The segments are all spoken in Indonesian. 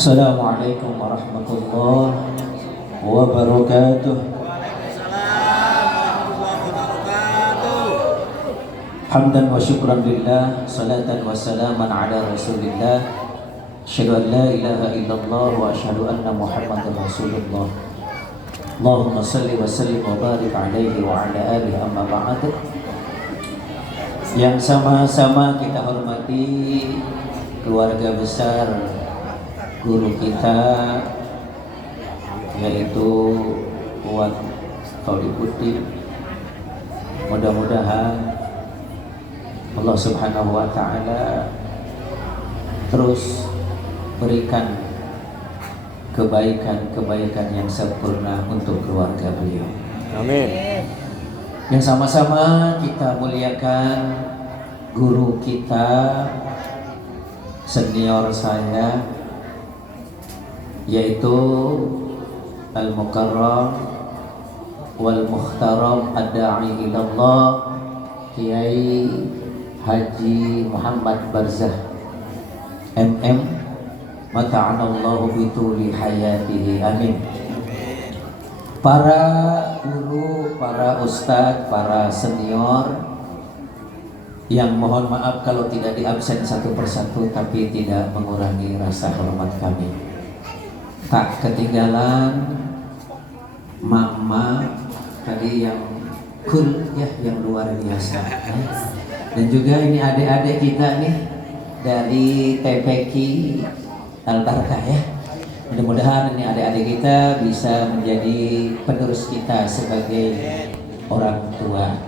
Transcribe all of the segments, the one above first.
Assalamualaikum warahmatullahi wabarakatuh. Hamdan wa syukran lillah, salatan wa salaman ala rasulillah. Asyhadu an la ilaha illallah wa asyhadu anna muhammadar rasulullah. Allahumma salli wa sallim wa barik alaihi wa ala alihi amma ba'd. Yang sama-sama kita hormati keluarga besar guru kita, yaitu Puan Tolibuddin. Mudah-mudahan Allah Subhanahu wa Ta'ala terus berikan kebaikan-kebaikan yang sempurna untuk keluarga beliau. Amin. Yang sama-sama kita muliakan guru kita, senior saya, yaitu Al-Mukarram wal Mukhtaram Ad-Da'i ilallah Kiai Haji Muhammad Barzah MM, mata'anallahu bituli hayatihi, amin. Para guru, para ustadz, para senior yang mohon maaf kalau tidak diabsen satu persatu, tapi tidak mengurangi rasa hormat kami. Tak ketinggalan mama tadi yang cool ya, yang luar biasa. Dan juga ini adik-adik kita nih dari TPQ Al-Barkah ya. Mudah-mudahan ini adik-adik kita bisa menjadi penerus kita sebagai orang tua,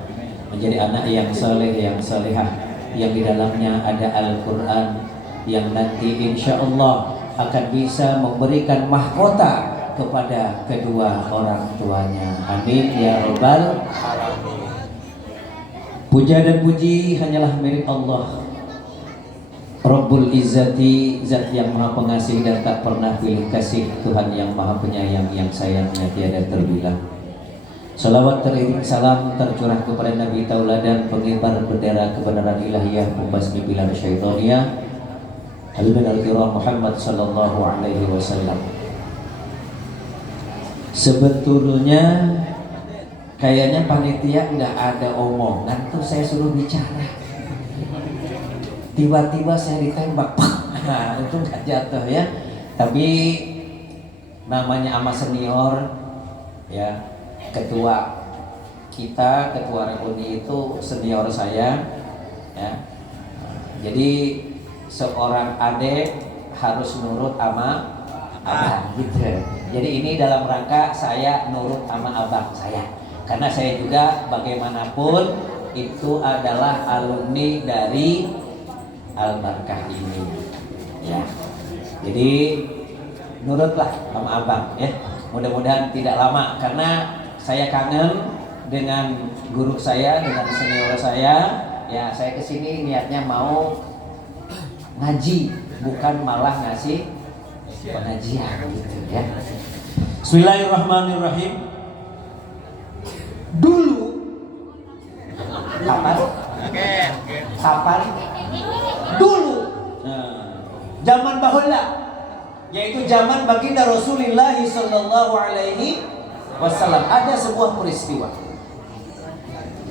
menjadi anak yang soleh, yang solehah, yang di dalamnya ada Al-Quran, yang nanti insya Allah akan bisa memberikan mahkota kepada kedua orang tuanya. Amin ya rabbal alamin. Puja dan puji hanyalah milik Allah Rabbul Izzati, zat yang maha pengasih dan tak pernah pilih kasih, Tuhan yang maha penyayang, yang sayangnya tiada terbilang. Salawat teriring salam tercurah kepada Nabi Tauladan, pengibar bendera kebenaran ilahiyah, pembasmi pilar syaitaniyah, Habibina al-kiram Muhammad sallallahu alaihi wasallam. Sebetulnya kayaknya panitia nggak ada omongan tuh, saya suruh bicara. Tiba-tiba saya ditembak, nah itu nggak jatuh ya. Tapi namanya ama senior ya, ketua kita, ketua reuni itu senior saya ya. Jadi seorang adik harus nurut sama abang gitu. Jadi ini dalam rangka saya nurut sama abang saya, karena saya juga bagaimanapun itu adalah alumni dari Al-Barkah ini ya. Jadi nurutlah sama abang ya. Mudah-mudahan tidak lama, karena saya kangen dengan guru saya, dengan senior saya ya. Saya kesini niatnya mau ngaji, bukan malah ngasih pengajian gitu ya. Bismillahirrahmanirrahim. Dulu kapan? Dulu zaman bahula, yaitu zaman baginda Rasulullah sallallahu alaihi wasallam, ada sebuah peristiwa.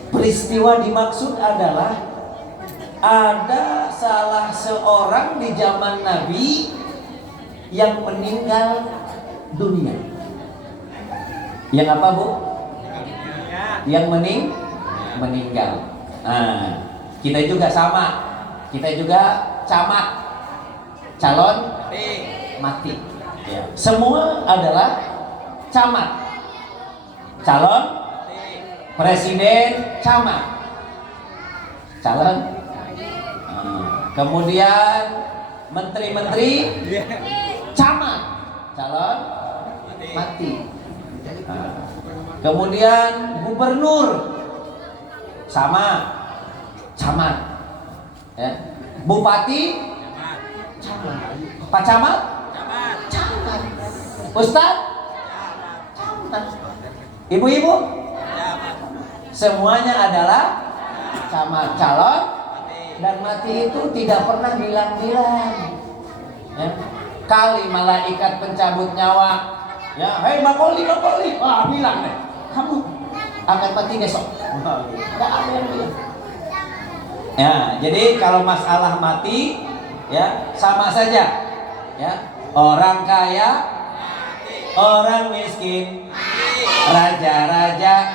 Peristiwa dimaksud adalah ada salah seorang di zaman Nabi yang meninggal dunia. Yang apa, Bu? Yang meninggal. Nah, kita juga sama. Kita juga camat, calon mati. Ya. Semua adalah camat, calon presiden, camat, calon Kemudian menteri-menteri camat, calon mati. Nah, kemudian gubernur sama camat, ya. Bupati camat, Pak Camat camat, Ustad camat, ibu-ibu semuanya adalah camat, calon. Dan mati itu tidak pernah bilang-bilang, ya. Kali malaikat pencabut nyawa, ya, hei Makoli, wah bilang deh, kamu akan mati besok. Nggak ada yang bilang. Ya, jadi kalau masalah mati, ya sama saja, ya. Orang kaya, orang miskin, raja-raja.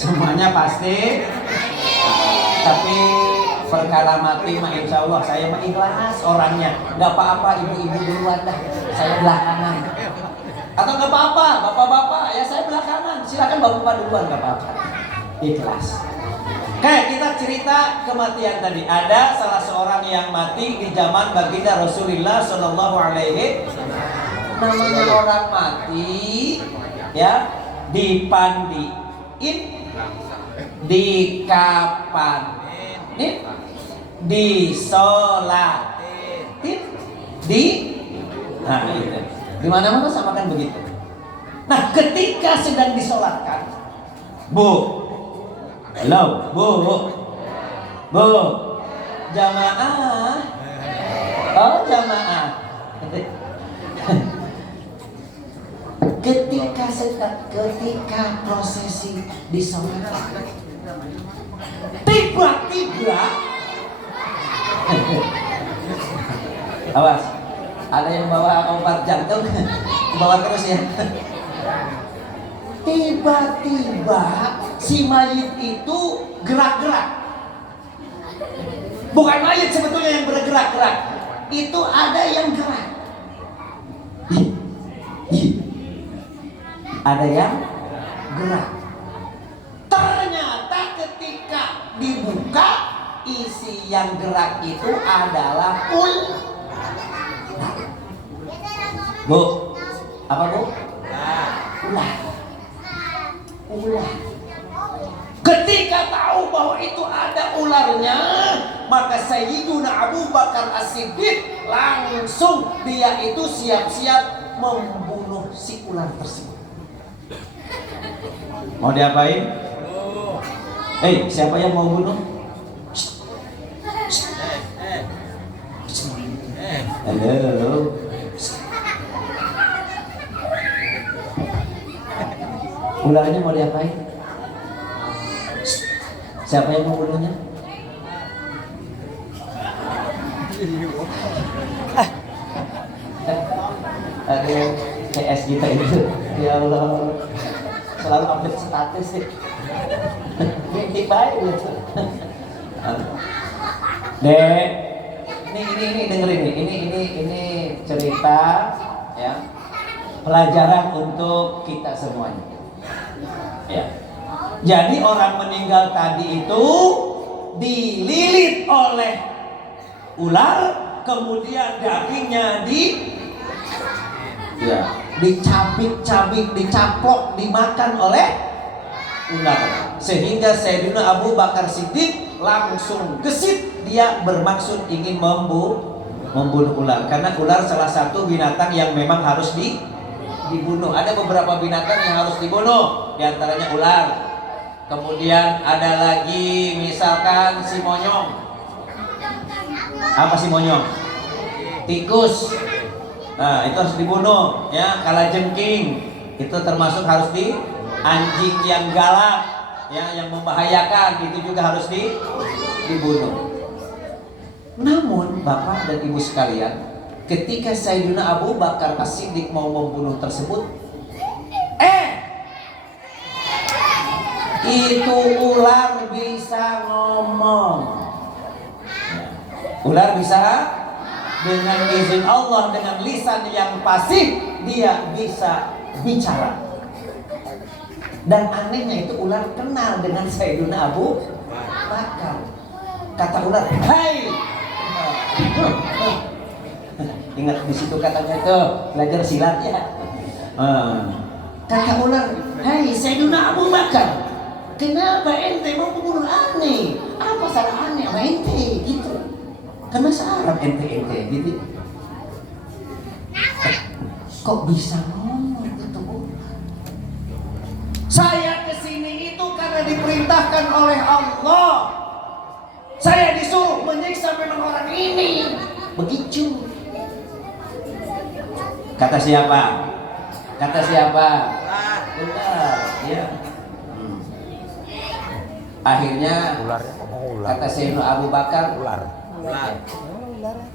Semuanya pasti, tapi perkara mati mah insya Allah saya mah ikhlas orangnya. Gak apa-apa, ibu-ibu duluan dah, saya belakangan. Atau gak apa-apa, bapak-bapak ya saya belakangan. Silakan bapak-bapak duluan, gak apa-apa. Ikhlas. Oke, kita cerita kematian tadi. Ada salah seorang yang mati di zaman baginda Rasulullah Shallallahu Alaihi Wasallam. Namanya orang mati, ya, dipandiin, dikapanin, disolatin, nah itu. Di mana-mana sama kan begitu. Nah, ketika sedang disolatkan, halo, jamaah, oh jamaah. Ketika prosesi disolatkan, tiba-tiba, awas, ada yang bawa obat jantung, bawa terus ya. Tiba-tiba si mayit itu gerak-gerak. Bukan mayit sebetulnya yang bergerak-gerak, itu ada yang gerak. Ada yang gerak. Ternyata ketika dibuka, isi yang gerak itu adalah Bu, apa Bu? Ular. Ketika tahu bahwa itu ada ularnya, maka Sayyiduna Abu Bakar As-Siddiq langsung dia itu siap-siap membunuh si ular tersebut. Mau diapain? Siapa yang mau bunuh? Halo. Ularnya mau diapain? Siapa yang mau bunuhnya? Ada CS kita itu, ya Allah, selalu update status sih. Ini baik gitu. Dek, ini dengerin nih, ini cerita, ya, pelajaran untuk kita semuanya. Ya. Jadi orang meninggal tadi itu dililit oleh ular, kemudian dagingnya dicabik-cabik, dicaplok, dimakan oleh ular. Sehingga Sayyidina Abu Bakar Siddiq langsung gesit, dia bermaksud ingin membunuh ular. Karena ular salah satu binatang yang memang harus dibunuh. Ada beberapa binatang yang harus dibunuh, di antaranya ular. Kemudian ada lagi misalkan si monyong. Apa si monyong? Tikus. Nah, itu harus dibunuh, ya. Kalajengking itu termasuk harus anjing yang galak, ya, yang membahayakan, itu juga harus dibunuh. Namun Bapak dan Ibu sekalian, ketika Sayyidina Abu Bakar As-Siddiq mau membunuh tersebut, itu ular bisa ngomong. Ular bisa dengan izin Allah, dengan lisan yang fasih, dia bisa bicara. Dan anehnya itu ular kenal dengan Sayyidina Abu bakar. Kata ular, hai. Ingat di situ katanya itu belajar silat ya. Kata ular, hai Sayyidina Abu Bakar, kenapa ente mau membunuh Ani? Apa salah Ani sama ente? Gitu. Kan bahasa Arab ente gitu. Kok bisa ngomong gitu? Saya kesini itu karena diperintahkan oleh Allah. Saya disuruh menyiksa memang orang ini. Begitu. Kata siapa? Kata siapa? Ular. Ya. Akhirnya kata Sayyidina Abu Bakar,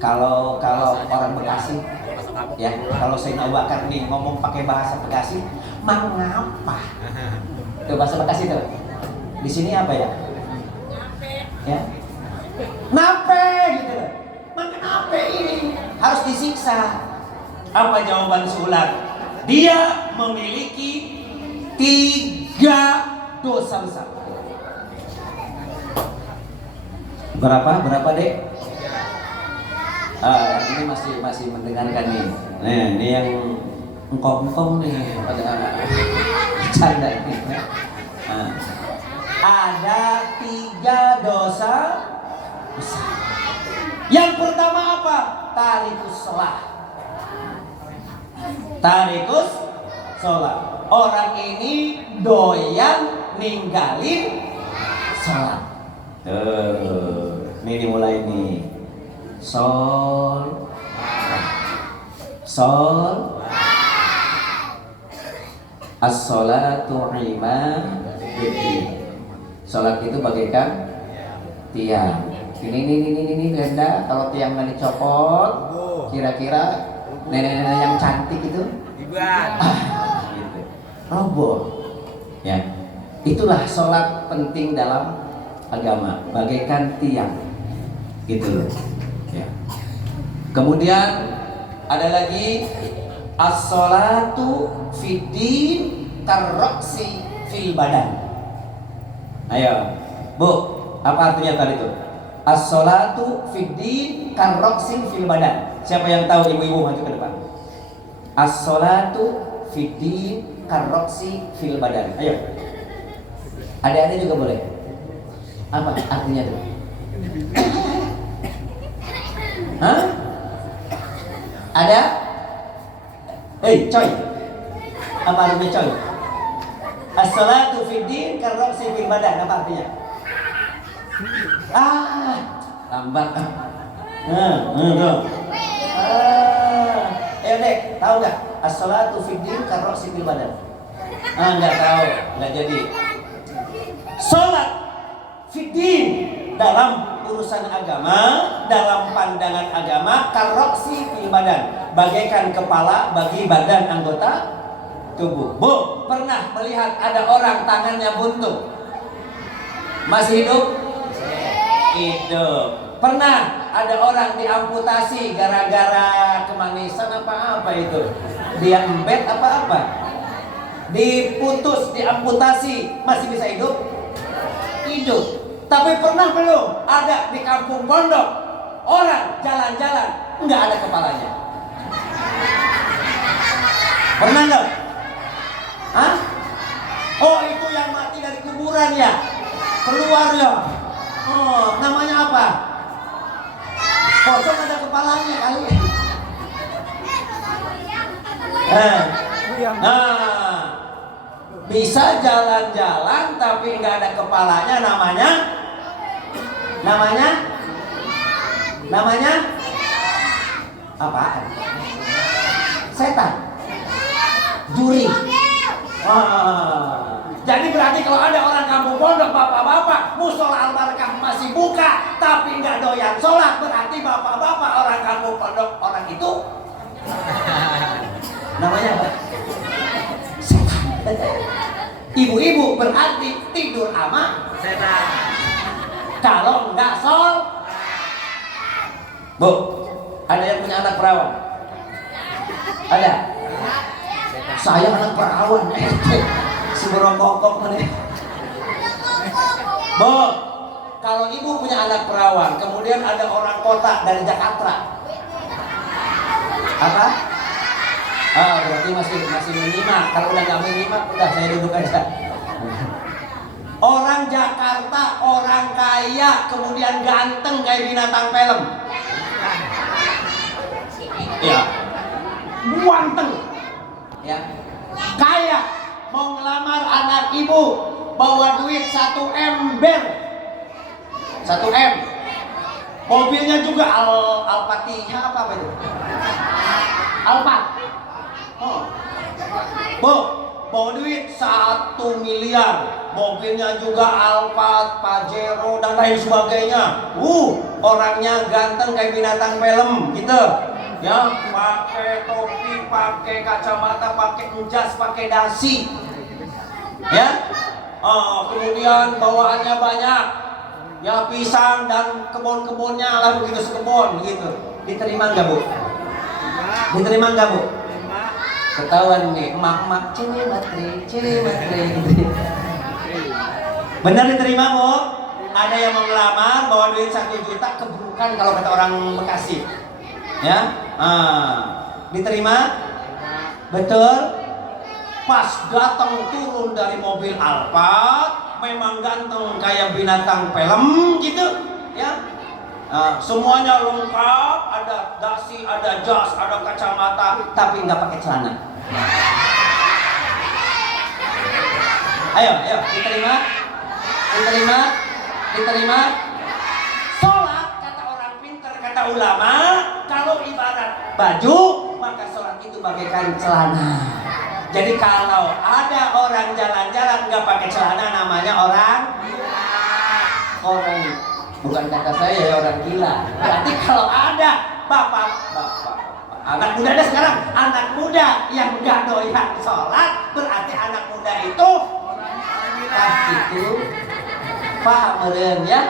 kalau orang Bekasi, ya kalau Sayyidina Abu Bakar nih ngomong pakai bahasa Bekasi, mengapa? Itu bahasa Bekasi tuh. Di sini apa ya? Ya. Nape gitu. Maka nape ini harus disiksa. Apa jawaban si ular? Dia memiliki 3 dosa besar. Berapa dek? Ini masih mendengarkan nih. Nah, ini yang engkong nih pada canda ini. Ada 3 dosa besar. Yang pertama apa? Tarikus sholat. Tarikus sholat. Orang ini doyan ninggalin sholat. Ini dimulai nih. Sol. As-sholatu imaduddin. Sholat itu bagaikan tiang. Ini Brenda, kalau tiang nggak dicopot, kira-kira nenek-nenek yang cantik itu gitu. Roboh. Ya. Itulah sholat penting dalam agama, bagaikan tiang. Gitu loh. Ya. Kemudian ada lagi as-sholatu fiddin karroksi fil badan. Ayo, Bu, apa artinya tadi itu? As-sholatu fiddin karroksi fil badan. Siapa yang tahu? Ibu-ibu maju ke depan. As-sholatu fiddin karroksi fil badan. Ayo. Adik-adik juga boleh. Apa artinya itu? Hah? Ada? Coy. Apa artinya coy? As-salatu fiddin karroksi fil badan. Apa artinya? Lambat. Tuh. Dek, tahu nggak? As-salatu fiddin karroksi fil badan. Nggak tahu, nggak jadi. Salat fiddin dalam urusan agama, dalam pandangan agama, karroksi fil badan, bagaikan kepala bagi badan anggota tubuh. Bu, pernah melihat ada orang tangannya buntung? Masih hidup? Hidup. Pernah ada orang diamputasi gara-gara kemanisan apa itu? Dia embet apa? Diputus, diamputasi, masih bisa hidup? Hidup. Tapi pernah belum ada di kampung pondok orang jalan-jalan nggak ada kepalanya? Pernah nggak? Hah? Oh, itu yang mati dari kuburan ya? Keluar ya? Oh, namanya apa? Kosong ada kepalanya kali. Nah, bisa jalan-jalan tapi nggak ada kepalanya, namanya apaan? Setan, juri. Jadi berarti kalau ada orang kampung pondok, bapak-bapak, musola Al-Barakah masih buka tapi nggak doyan sholat, berarti bapak-bapak orang kampung pondok, orang itu namanya apa? Setan. Ibu-ibu berarti tidur sama setan. Kalau nggak Bu, ada yang punya anak perawan? Ada? Saya anak perawan. Si berongkok nih. Bu, kalau ibu punya anak perawan, kemudian ada orang kota dari Jakarta, apa? Oh, berarti masih menyimak. Kalau udah nggak menyimak, udah saya duduk aja. Orang Jakarta, orang kaya, kemudian ganteng kayak binatang film. Ya, ganteng, ya, kaya, mau ngelamar anak ibu, bawa duit 1 ember, 1 M. Mobilnya juga Al-Fatihah apa itu? Alphard. Oh. Bu, bawa duit 1 miliar. Mobilnya juga Alphard, Pajero dan lain sebagainya. Orangnya ganteng kayak binatang film gitu. Ya, pakai topi, pakai kacamata, pakai jas, pakai dasi. Ya. Kemudian bawaannya banyak. Ya, pisang dan kebun-kebunnya lah begitu sekebun gitu. Diterima nggak, Bu? Diterima nggak, Bu? Ketahuan nih, emak-emak cewek matre. Benar diterima, Bu? Ada yang mau ngelamar bawa duit 1 juta, keburukan kalau kata orang Bekasi. Ya, diterima? Betul? Pas datang turun dari mobil Alphard, memang ganteng kayak binatang film gitu, ya. Semuanya lengkap, ada dasi, ada jas, ada kacamata, tapi nggak pakai celana. Ayo, diterima? Sholat, kata orang pintar, kata ulama, kalau ibarat baju, maka sholat itu bagaikan celana. Jadi kalau ada orang jalan-jalan nggak pakai celana, namanya orang bukan kata saya ya, orang gila. Berarti kalau ada bapak anak muda ada sekarang, anak muda yang nggak doyan sholat, berarti anak muda itu itu paham meren ya.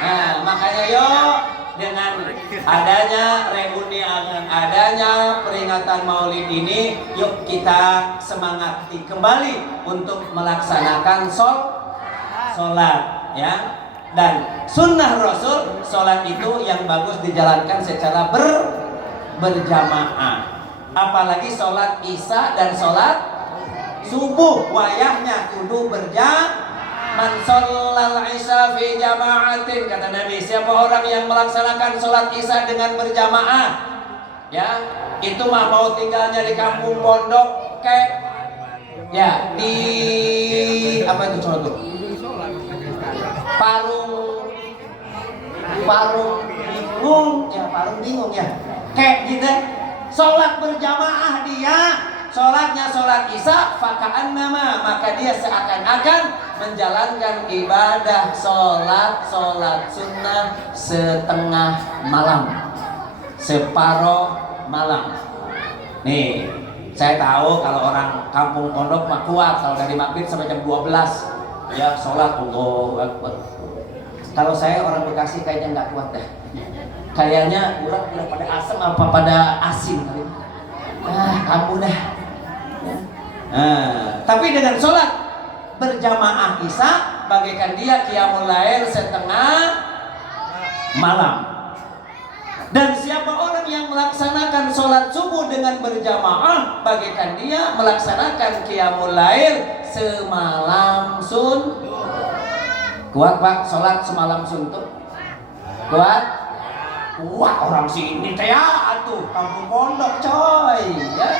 Nah, makanya yuk, dengan adanya reuni, adanya peringatan Maulid ini, yuk kita semangati kembali untuk melaksanakan sholat ya. Dan sunnah Rasul, sholat itu yang bagus dijalankan secara berjamaah. Apalagi sholat isya dan sholat subuh, wayahnya kudu berjamaah. Man shallal isya fi jama'atin, kata Nabi, siapa orang yang melaksanakan sholat isya dengan berjamaah, ya, itu mah mau tinggalnya di kampung pondok kayak ya di apa itu sholat tuh? Parung bingung ya, kayak gitu. Sholat berjamaah dia, sholatnya sholat isya, fakaan nama, maka dia seakan-akan menjalankan ibadah sholat sunnah setengah malam, separuh malam. Nih, saya tahu kalau orang kampung pondok mah kuat, kalau dari maghrib sampai jam 12 ya sholat, Allahu Akbar. Kalau saya orang Bekasi kayaknya nggak kuat dah. Kayaknya udah pada asam apa pada asin kali. Kamu dah. Ya. Tapi dengan sholat berjamaah isya, bagaikan dia qiyamul lail setengah malam. Dan siapa orang yang melaksanakan sholat subuh dengan berjamaah, bagaikan dia melaksanakan qiyamul lail semalam suntuk. Kuat Pak, sholat semalam suntuk? Kuat? Kuat orang sini teh ya, atuh kampung pondok coy ya.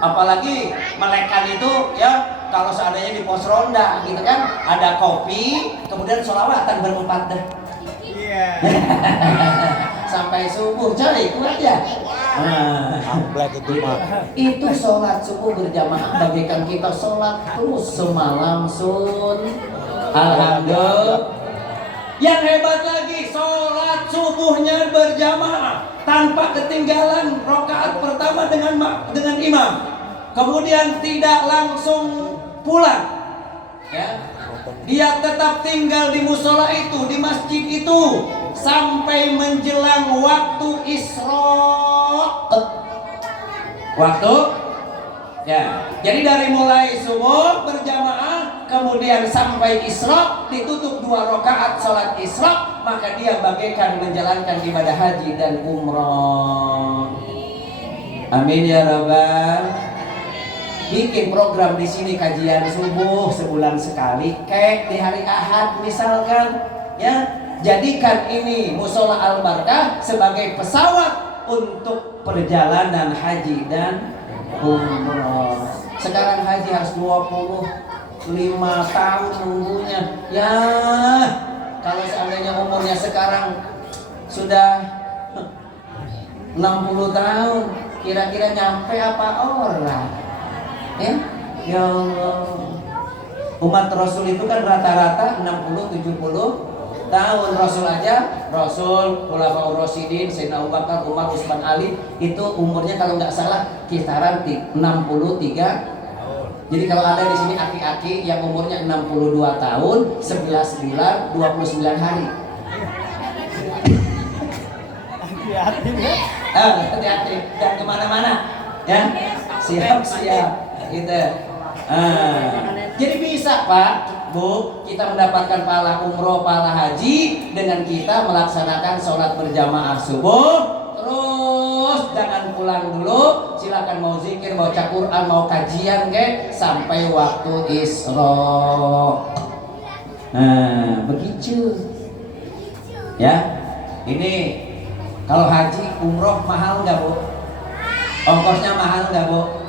Apalagi melekan itu ya, kalau seandainya di pos ronda gitu kan, ada kopi, kemudian sholawatan berempat dah. Sampai subuh coy, kuat ya. Itu sholat subuh berjamaah, bagaikan kita sholat terus semalam alhamdulillah. Yang hebat lagi, sholat subuhnya berjamaah tanpa ketinggalan rakaat pertama dengan imam, kemudian tidak langsung pulang ya. Dia tetap tinggal di musola itu, di masjid itu, sampai menjelang waktu Isra. Waktu ya. Jadi dari mulai subuh berjamaah kemudian sampai Isra, ditutup 2 rakaat sholat Isra, maka dia bagaikan menjalankan ibadah haji dan umroh. Amin ya rabbal. Bikin program di sini kajian subuh sebulan sekali, kayak di hari Ahad misalkan, ya. Jadikan ini Musola Al Barkah sebagai pesawat untuk perjalanan haji dan umroh. Sekarang haji harus 25 tahun nunggunya. Ya, kalau seandainya umurnya sekarang sudah 60 tahun, kira-kira nyampe apa orang? Ya Allah. Umat Rasul itu kan rata-rata 60-70 tahun. Rasul aja, Rasul, Khulafaur Rasyidin, Sayyidina Abu Bakar, Umar, Utsman, Ali, itu umurnya kalau nggak salah kisaran 63. Jadi kalau ada di sini aki-aki yang umurnya 62 tahun, 11 bulan, 29 hari. Hati-hati, jangan kemana-mana, ya. Siap. Gitu. Jadi bisa Pak, Bu, kita mendapatkan pahala umroh, pahala haji dengan kita melaksanakan sholat berjamaah subuh. Terus jangan pulang dulu, silakan mau zikir, mau baca Quran, mau kajian sampai waktu Isra. Begitu. Ya, ini kalau haji umroh mahal nggak Bu? Ongkosnya mahal nggak Bu?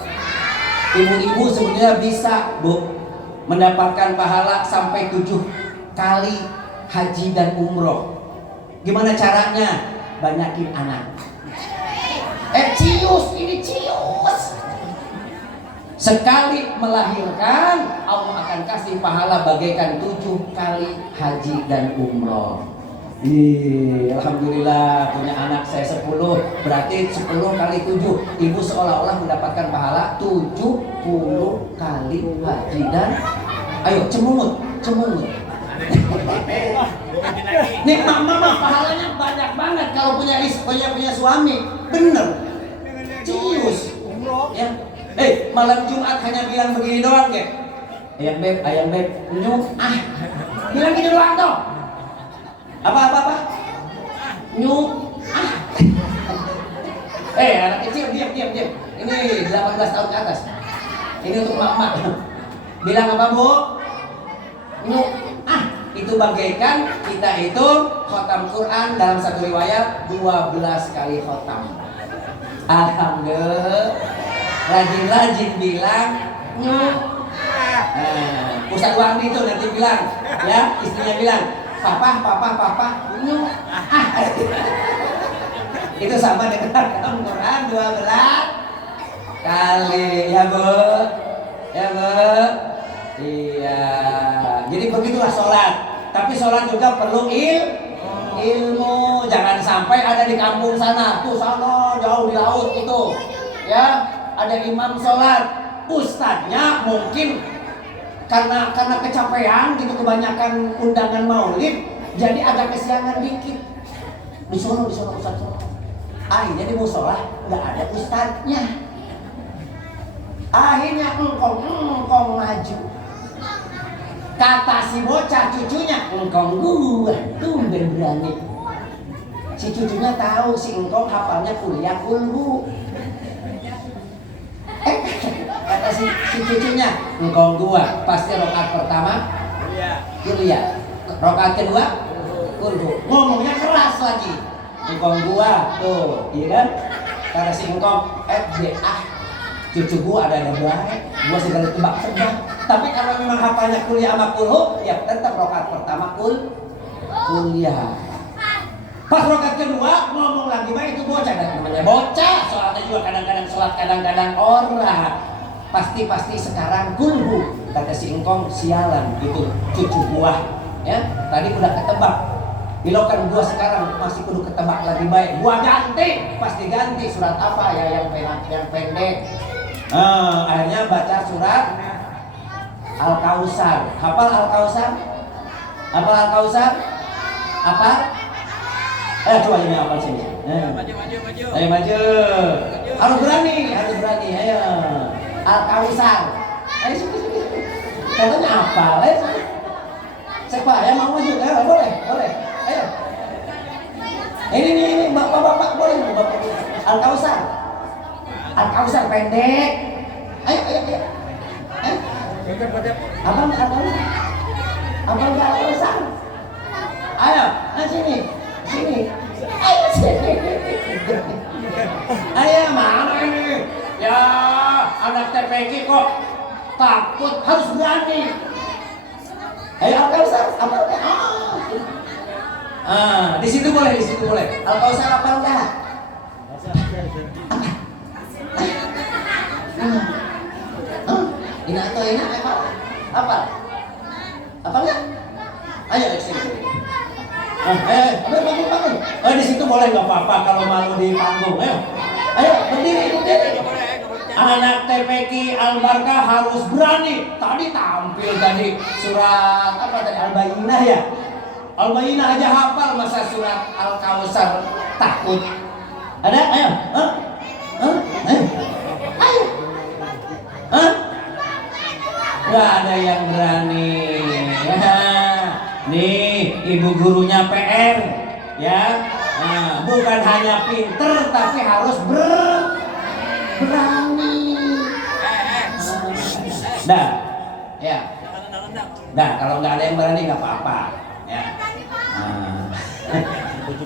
Ibu-ibu sebenarnya bisa Bu mendapatkan pahala sampai 7 kali haji dan umroh. Gimana caranya? Banyakin anak. Cius. Sekali melahirkan, Allah akan kasih pahala bagaikan 7 kali haji dan umroh. Alhamdulillah punya anak saya 10, berarti 10 kali 7. Ibu seolah-olah mendapatkan pahala 70 kali haji dan ayo cemungut. Nih mama pahalanya banyak banget kalau punya suami. Bener. Cius. Ya. Malam Jumat hanya bilang begini doang Ayang beb, nyuk bilang gitu doang toh. Apa? Nyuk anak kecil diam. Ini 18 tahun ke atas. Ini untuk mak-mak. Bilang apa Bu? Nyuk itu bagaikan kita itu khotam Quran dalam satu riwayat 12 kali khotam. Alhamdulillah. Rajin bilang nyuk. Ustaz Wahdi itu nanti bilang, ya istrinya bilang Papa, nyuk. Itu sama dengan khotam Quran 12 kali ya Bu. Iya. Jadi begitulah sholat. Tapi sholat juga perlu ilmu. Jangan sampai ada di kampung sana, tuh sana jauh di laut itu, ya ada imam sholat, ustadznya mungkin karena kecapean gitu, kebanyakan undangan maulid, jadi agak kesiangan dikit. Di sono ustadz sholat. Akhirnya di musola nggak ada ustadznya. Akhirnya engkong maju. Kata si bocah cucunya, engkong gua tumben berani. Si cucunya tahu si engkong hafalnya kuliah kulhu. Kata si cucunya, engkong gua pasti rokaat pertama kuliah, rokaat kedua kulhu. Ngomongnya keras lagi. Engkong gua tuh, iya kan? Kata si engkong, cucu gua ada baik, gua segala tebak-tebak. Tapi kalau memang hafalnya kuliah sama kulhu, ya tetap rokaat pertama kuliah. Pas rokaat kedua ngomong lagi, itu bocah, namanya bocah. Sholatnya juga kadang-kadang sholat, kadang-kadang orang. Pasti sekarang kulhu. Kata si engkong, sialan itu cucu gua. Ya, tadi udah ketebak. Bilokan gua sekarang masih kudu ketebak lagi baik. Gua ganti, pasti ganti surat apa ya yang pendek. Akhirnya baca surat Al-Kausar. Hafal Al-Kausar? Apa? Coba ini hafal sini. Maju. Harus berani. Ayo. Al-Kausar. Ayo sini. Katanya apa? Saya mau maju. Boleh. Ayo. Ini bapak boleh bapak. Al-Kausar pendek. Ayo. Abang Al-Kausar. Ayo, sini. Ayo sini. Ayo mana ini? Ya, anak TPK kok takut, harus berani. Ayo Al-Kausar, apa? Di situ boleh. Al-Kausar apa enggak? Ina apa? Apa enggak? Ayo sini. Bangun. Di situ boleh nggak apa-apa kalau malu di panggung. Ayo berdiri. Anak TPK Al-Barkah harus berani. Tadi tampil surat apa tadi Al-Bayyinah ya. Al-Bayyinah aja hafal, masa surat Al-Kausar takut? Ada? Ayo. Nggak ada yang berani. Nih ibu gurunya PR ya. Bukan hanya pinter tapi harus berani. Dah kalau nggak ada yang berani nggak apa-apa ya. Ini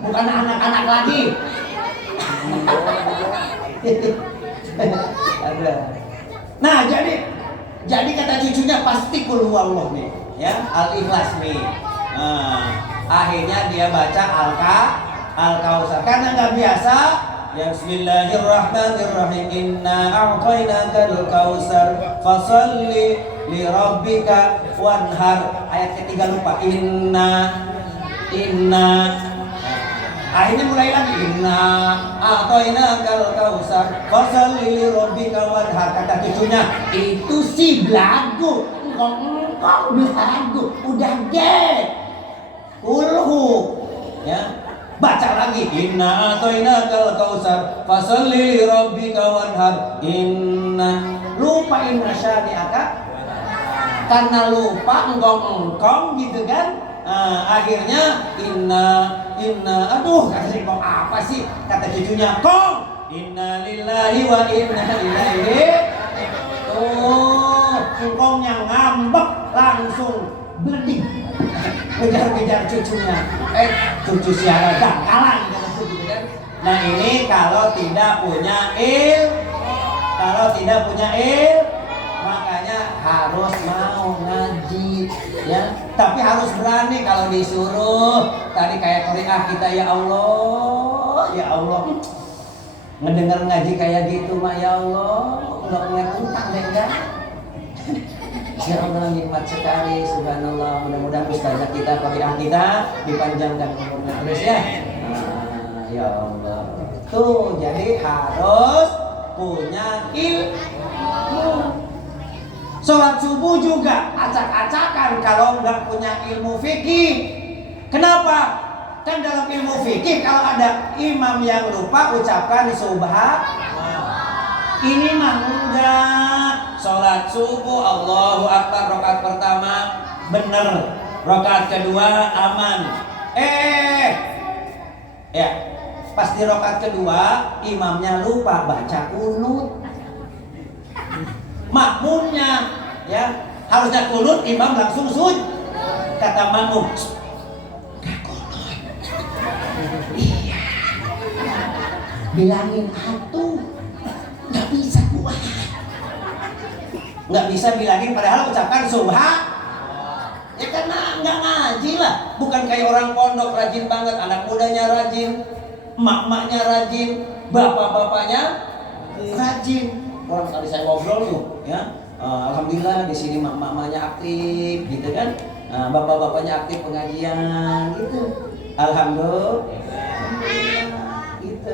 bukan anak-anak lagi. Nah jadi kata cucunya pasti kul huwallah nih ya, Al-Ikhlas nih. Akhirnya dia baca Al-Kausar karena nggak biasa. Ya Bismillahirrahmanirrahim. Inna a'tainakal kausar fasalli li rabbika wanhar. Ayat ketiga lupa. Inna. Akhirnya mulai lagi. Inna a'tainakal kausar fasalli li rabbika wanhar. Kata cucunya, itu sih belagu. Engkau belagu. Udah kulhu ya. Baca lagi. Inna a'tainakal kausar fasalli li rabbika wanhar. Lupa inna syani'aka. Karena lupa engkong gitu kan. Akhirnya aduh kata si kong apa sih, kata cucunya kong inna lillahi wa inna ilaihi. Engkong yang ngambek langsung bleding ngejar-ngejar cucunya. Cucu siara dangkalan gitu kan. Nah ini kalau tidak punya makanya harus mau ngaji ya. Tapi harus berani kalau disuruh. Tadi kayak qiraah kita, ya Allah ngedenger ngaji kayak gitu mah ya Allah nggak punya utang deh enggak. Ya Allah nikmat sekali, subhanallah. Mudah-mudahan ustazah kita, qiraah kita dipanjangkan umurnya terus ya. Ya Allah. Tuh jadi harus punya ilmu. Sholat subuh juga acak-acakan kalau nggak punya ilmu fikih. Kenapa? Kan dalam ilmu fikih kalau ada imam yang lupa ucapkan subhanallah. Ini mah enggak. Sholat subuh Allahu Akbar rakaat pertama bener, rakaat kedua aman. Ya pas di rakaat kedua imamnya lupa baca kunut. Makmumnya ya harusnya kunut, imam langsung sujud. Kata makmum, gak kunut. Iya. Bilangin atuh, nggak bisa buat. Nggak bisa bilangin padahal ucapkan subhan. Ya karena nggak ngaji lah. Bukan kayak orang pondok rajin banget, anak mudanya rajin, emak-emaknya rajin, bapak-bapaknya rajin. Orang tadi saya ngobrol tuh, ya, alhamdulillah di sini mak-maknya aktif, gitu kan, bapak-bapaknya aktif pengajian, gitu, alhamdulillah, gitu.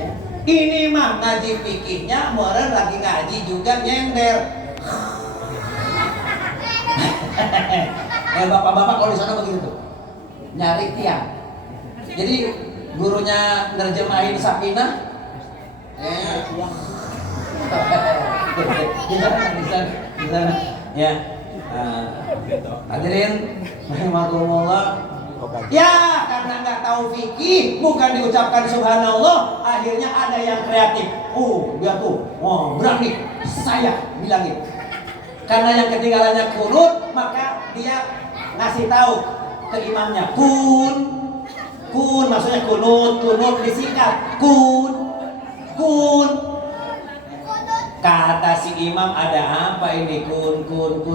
Ya. Ini mah ngaji fikihnya, orang lagi ngaji juga nyender. Bapak-bapak kalau di sana begitu tuh, nyari tiang. Jadi gurunya nerjemahin Sakinah. Di sana. Ya. Hadirin rahimakumullah. Ya, karena nggak tahu fikih, bukan diucapkan subhanallah, akhirnya ada yang kreatif. Dia tuh, berani, saya bilangin. Karena yang ketinggalannya kunut, maka dia ngasih tahu ke imamnya, kun, maksudnya kunut disingkat, kun. Kata si imam, ada apa ini kun.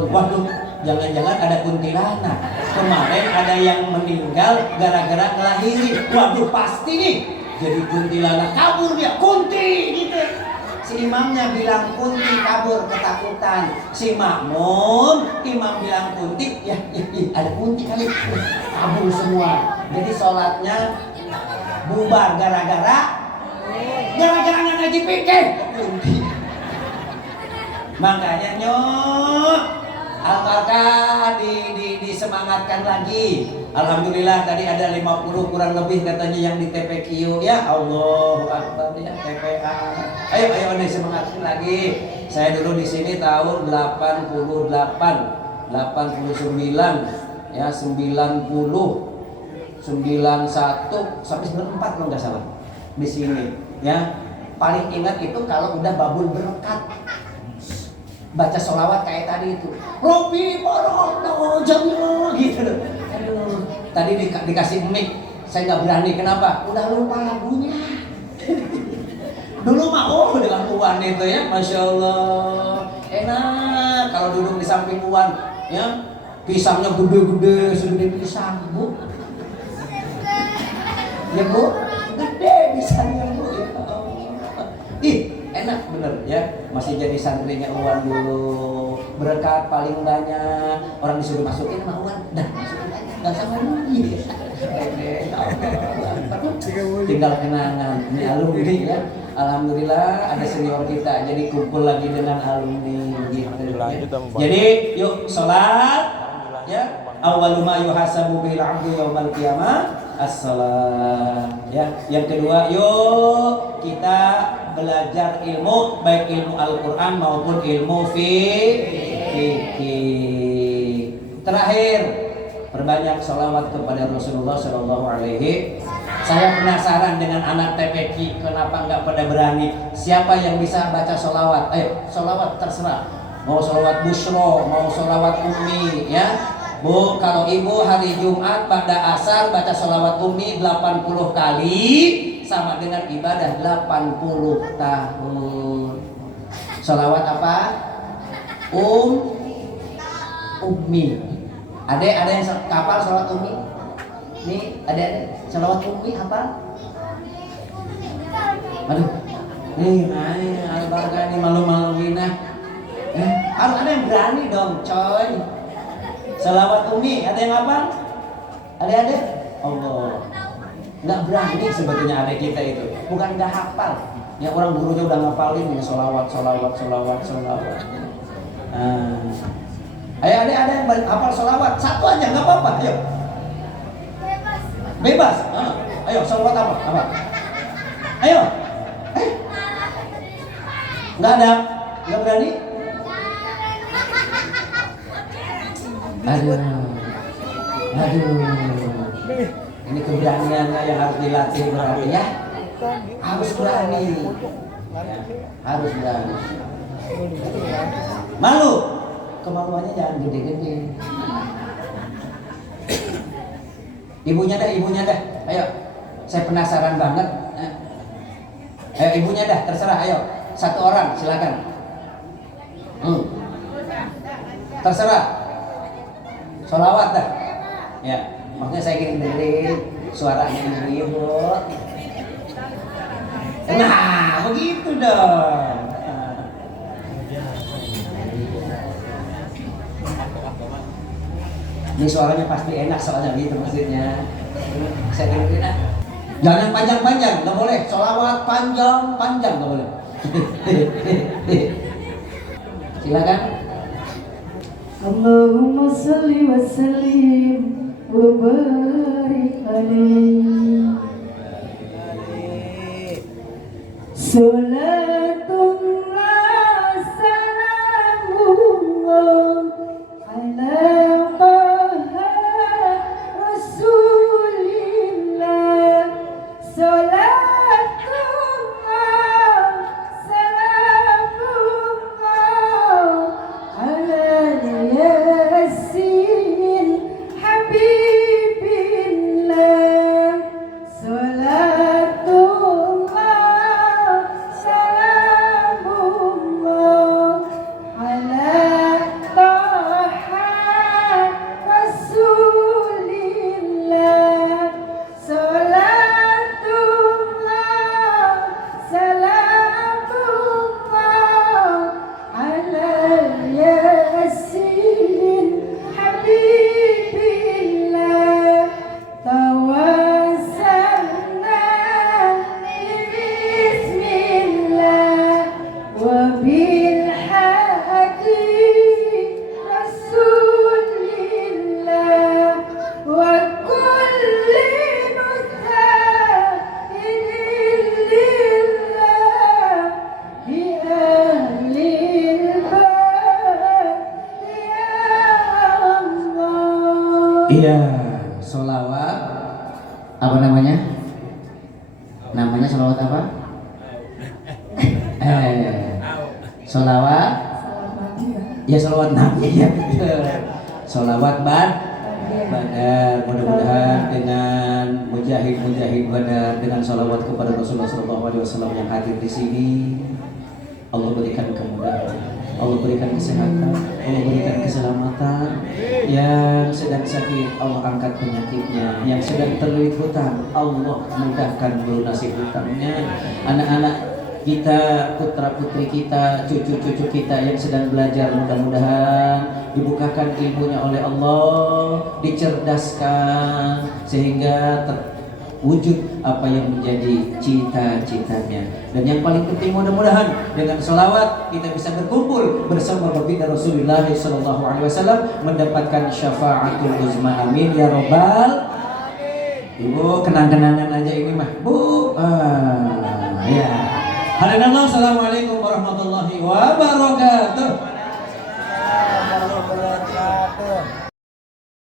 Waduh, jangan-jangan ada kuntilanak. Kemarin ada yang meninggal gara-gara ngelahirin. Waduh, pasti nih jadi kuntilanak, kabur dia, kunti gitu. Si imamnya bilang kunti, kabur ketakutan. Si makmum, imam bilang kunti, ya ada kunti kali, kabur semua. Jadi sholatnya bubar gara-gara nggak ngaji fikih, kunti. Makanya Al-Barkah disemangatkan lagi. Alhamdulillah tadi ada 50 kurang lebih katanya yang di TPQ. Ya Allah Akbar ya TPA. Ayo disemangatkan lagi. Saya dulu di sini tahun 88, 89, ya 90, 91 sampai 94 kalau nggak salah di sini. Ya paling ingat itu kalau udah babul berkat. Baca sholawat kayak tadi itu, Robi Barono Jamil gitu. Aduh, tadi dikasih mic, saya nggak berani. Kenapa? Udah lupa lagunya. Dulu mah dengan Uwan itu ya, masya Allah, enak kalau duduk di samping Uwan, ya pisangnya gede-gede, segede pisang bu. Ya bu, gede pisangnya bu. Ya enak bener ya, masih jadi santrinya Uwan dulu, berkat paling banyak. Orang disuruh masukin sama Uwan, dah masukin aja, gak sama duit. Tinggal kenangan. Ini alumni ya, alhamdulillah ada senior kita, jadi kumpul lagi dengan alumni gitu ya. Jadi yuk sholat ya, awwalu ma yuhasabu bil 'abdu yaumal qiyamah as-shalah ya. Yang kedua, yuk kita belajar ilmu, baik ilmu Al-Quran maupun ilmu fikih. Terakhir, perbanyak sholawat kepada Rasulullah Shallallahu Alaihi. Saya penasaran dengan anak TPQ, kenapa nggak pada berani? Siapa yang bisa baca sholawat? Ayo, sholawat terserah. Mau sholawat Bushro, mau sholawat Ummi, ya. Bu, kalau ibu hari Jumat pada asar baca sholawat Ummi 80 kali, sama dengan ibadah 80 tahun. Sholawat apa? Ummi. Ada yang kapal sholawat Ummi? Nih, ada sholawat Ummi apa? Aduh, nih, Al-Barkah nih malu-maluin ah. Harus ada yang berani dong, coy. Sholawat Ummi, ada yang apa? Ada? Allah. Nggak berani sebetulnya adik kita itu, bukan nggak hafal. Ya orang gurunya udah ngapalin ya sholawat. Ayo ada yang hafal sholawat, satu aja nggak apa-apa. Ayo. Bebas. Ayo sholawat apa? Ayo. Nggak ada, nggak berani. Aduh. Ini keberaniannya yang harus dilatih berarti ya. Harus berani. Ya, harus berani. Malu. Kemaluannya jangan gede-gede. Ibunya dah. Ayo. Saya penasaran banget. Ayo ibunya dah, terserah. Ayo. Satu orang, silakan. Terserah. Sholawat dah. Ya. Makanya saya ingin dengerin suaranya ibu. Nah, begitu dong. Ini suaranya pasti enak soalnya gitu maksudnya. Saya dengerin ah. Jangan panjang-panjang, nggak boleh. Sholawat panjang nggak boleh. Silakan. Allahumma salli wa sallim wa barik alaihi. Salatullah Yasin Habibillah Salatullah Salamullah Ala Taha Rasulillah Salatullah Salamullah Ala Yasin Habibillah Tawassalna Bismillah Wabil hadi Rasulillah Wa kulli mustahidin lillah Bi ahlil bait ya Allah. Iya, sholawat apa namanya? Namanya sholawat apa? Sholawat ya sholawat Nabi ya. Sholawat Badar. Mudah-mudahan dengan mujahid Badar dengan sholawat kepada Rasulullah SAW yang hadir di sini, Allah berikan kemudahan, Allah berikan kesehatan, Allah berikan keselamatan. Yang sedang sakit, Allah angkat penyakitnya. Yang sedang terlilit hutang, Allah mudahkan melunasi hutangnya. Anak-anak kita, putra-putri kita, cucu-cucu kita yang sedang belajar, mudah-mudahan dibukakan ilmunya oleh Allah, dicerdaskan sehingga wujud apa yang menjadi cita-citanya. Dan yang paling penting, mudah-mudahan dengan selawat kita bisa berkumpul bersama baginda Rasulullah SAW mendapatkan syafaatul uzma. Amin ya robbal. Ibu kenang-kenangan aja ini mah bu. Ya. Hadirin Allah, assalamualaikum warahmatullahi wabarakatuh.